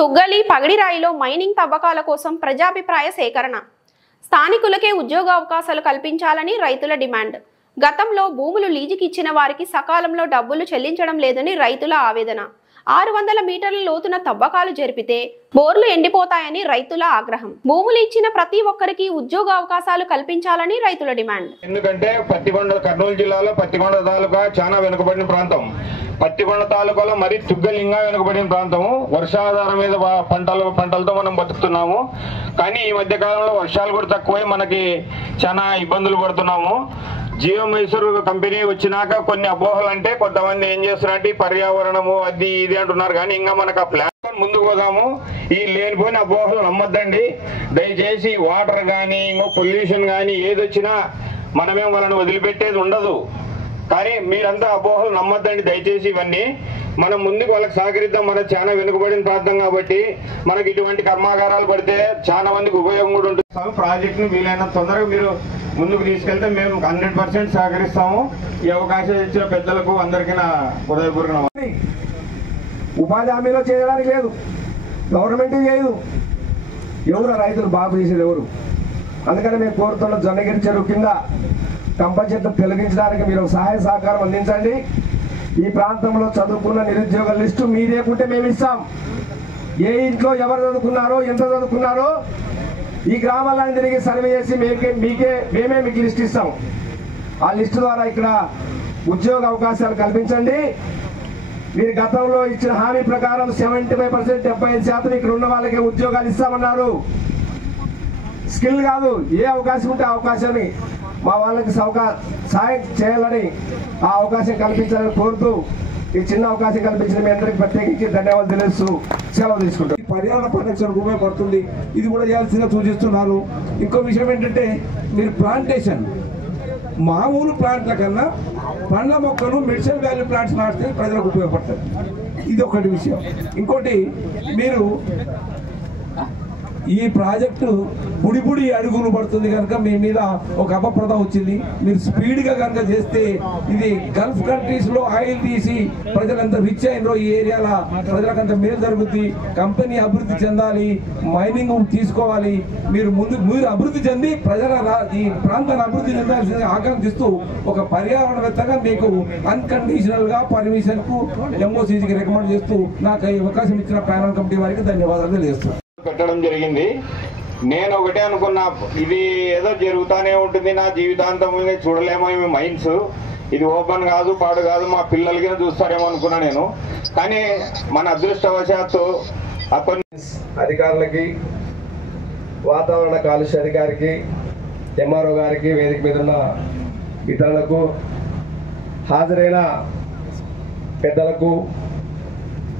Tuggali పగడిరాయిలో mining తవ్వకాల కోసం ప్రజాభిప్రాయ సేకరణ. స్థానికులకే ఉద్యోగ అవకాశాలు కల్పించాలని రైతుల డిమాండ్. గతంలో భూములు లీజుకి ఇచ్చిన వారికి సకాలంలో డబ్బులు చెల్లించడం లేదని రైతుల ఆవేదన. 600 మీటర్ల లోతున తవ్వకాలు జరిపితే బోర్లు ఎండిపోతాయని రైతుల ఆగ్రహం. భూములు ఇచ్చిన ప్రతి ఒక్కరికి ఉద్యోగ అవకాశాలు కల్పించాలని రైతుల డిమాండ్. ఎందుకంటే పత్తికొండ కర్నూలు జిల్లాలో పత్తికొండ తాలూకా చాలా వెనుకబడిన ప్రాంతం. పత్తికొండ తాలూకాలో మరి తుగ్గలింగా వెనుకబడిన ప్రాంతము. వర్షాధారం మీద పంటలతో మనం బతుకుతున్నాము. కానీ ఈ మధ్య కాలంలో వర్షాలు కూడా తక్కువై మనకి చాలా ఇబ్బందులు పడుతున్నాము. జియో మైసూర్ కంపెనీ వచ్చినాక కొన్ని అపోహలు అంటే కొంతమంది ఏం చేస్తున్నారంటే పర్యావరణము అది ఇది అంటున్నారు. కానీ ఇంకా మనకు ఆ ప్లాన్ ముందుకు పోదాము. ఈ లేనిపోయిన అపోహలు నమ్మొద్దండి దయచేసి. వాటర్ కానీ ఇంకో పొల్యూషన్ కానీ ఏది వచ్చినా మనమేం వాళ్ళని వదిలిపెట్టేది ఉండదు. కానీ మీరంతా అపోహలు నమ్మొద్దండి దయచేసి. ఇవన్నీ మనం ముందుకు వాళ్ళకి సహకరిద్దాం. మనం చాలా వెనుకబడిన ప్రాంతం కాబట్టి మనకి ఇటువంటి కర్మాగారాలు పడితే చాలా మందికి ఉపయోగం కూడా ఉంటుంది. ప్రాజెక్ట్ ను వీలైనంత తొందరగా మీరు ముందుకు తీసుకెళ్తే మేము 100% సహకరిస్తాము. ఈ అవకాశం ఇచ్చిన పెద్దలకు అందరికీ నా హృదయపూర్వక. ఉపాధి హామీలో చేయడానికి లేదు, గవర్నమెంట్ చేయదు. ఎవరు రైతులు బాగు చేసేది ఎవరు? అందుకని మేము కోరుతున్న జొన్నగిరి చెరువు కింద కంప చెట్లు తొలగించడానికి మీరు సహాయ సహకారం అందించండి. ఈ ప్రాంతంలో చదువుకున్న నిరుద్యోగ లిస్టు మీరేకుంటే మేము ఇస్తాం. ఏ ఇంట్లో ఎవరు చదువుకున్నారో ఎంత చదువుకున్నారో ఈ గ్రామాలను తిరిగి సర్వే చేసి మేమే మీకు లిస్ట్ ఇస్తాం. ఆ లిస్టు ద్వారా ఇక్కడ ఉద్యోగ అవకాశాలు కల్పించండి. మీరు గతంలో ఇచ్చిన హామీ ప్రకారం 75% 75% ఇక్కడ ఉన్న వాళ్ళకి ఉద్యోగాలు ఇస్తామన్నారు. స్కిల్ కాదు, ఏ అవకాశం ఉంటే ఆ అవకాశాన్ని మా వాళ్ళకి సహాయం చేయాలని ఆ అవకాశం కల్పించాలని కోరుతూ ఈ చిన్న అవకాశం కల్పించిన మీ అందరికి ప్రత్యేకించి ధన్యవాదాలు తెలియజేస్తూ సెలవు తీసుకుంటాం. పర్యావరణ పరిరక్షణకు ఉపయోగపడుతుంది. ఇది కూడా చేయాల్సిందిగా సూచిస్తున్నారు. ఇంకో విషయం ఏంటంటే మీరు ప్లాంటేషన్ మామూలు ప్లాంట్ల కన్నా పండ్ల మొక్కలు మెడిసిన్ వాల్యూ ప్లాంట్స్ నాటితే ప్రజలకు ఉపయోగపడతాయి. ఇది ఒకటి విషయం. ఇంకోటి మీరు ఈ ప్రాజెక్టు బుడి అడుగులు పడుతుంది కనుక మీ మీద ఒక అపప్రద వచ్చింది. మీరు స్పీడ్గా కనుక చేస్తే ఇది గల్ఫ్ కంట్రీస్లో ఆయిల్ తీసి ప్రజలంతా రిచ్ అయినరో ఈ ఏరియాల ప్రజలకంత మేలు జరుగుతుంది. కంపెనీ అభివృద్ధి చెందాలి, మైనింగ్ తీసుకోవాలి. మీరు అభివృద్ధి చెంది ప్రజల ఈ ప్రాంతాన్ని అభివృద్ధి చెందాల్సింది ఆకాంక్షిస్తూ ఒక పర్యావరణవేత్తగా మీకు అన్కండిషనల్గా పర్మిషన్కు ఎంఓసీకి రికమెండ్ చేస్తూ నాకు ఈ అవకాశం ఇచ్చిన ప్యానల్ కమిటీ వారికి ధన్యవాదాలు తెలియజేస్తున్నాను. పెట్టడం జరిగింది. నేను ఒకటే అనుకున్నా, ఇది ఏదో జరుగుతానే ఉంటుంది నా జీవితాంతం చూడలేమో ఇవి మైన్స్, ఇది ఓపెన్ కాదు పాడు కాదు మా పిల్లలకి చూస్తారేమో అనుకున్నా నేను. కానీ మన అదృష్టవశాత్తు అధికారులకి, వాతావరణ కాలుష్య అధికారికి, ఎంఆర్ఓ గారికి, వేదిక మీద ఉన్న ఇతరులకు, హాజరైన పెద్దలకు,